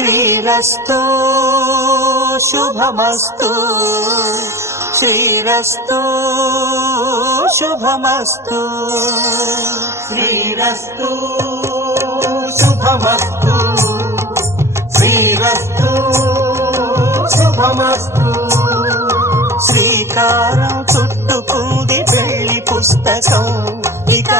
శ్రీరస్తు శుభమస్తు శ్రీరస్తు శుభమస్తు శ్రీరస్తు శుభమస్తు శ్రీరస్తు శుభమస్తు శ్రీకారం చుట్టుకుంది పెళ్లి పుస్తకం ఇక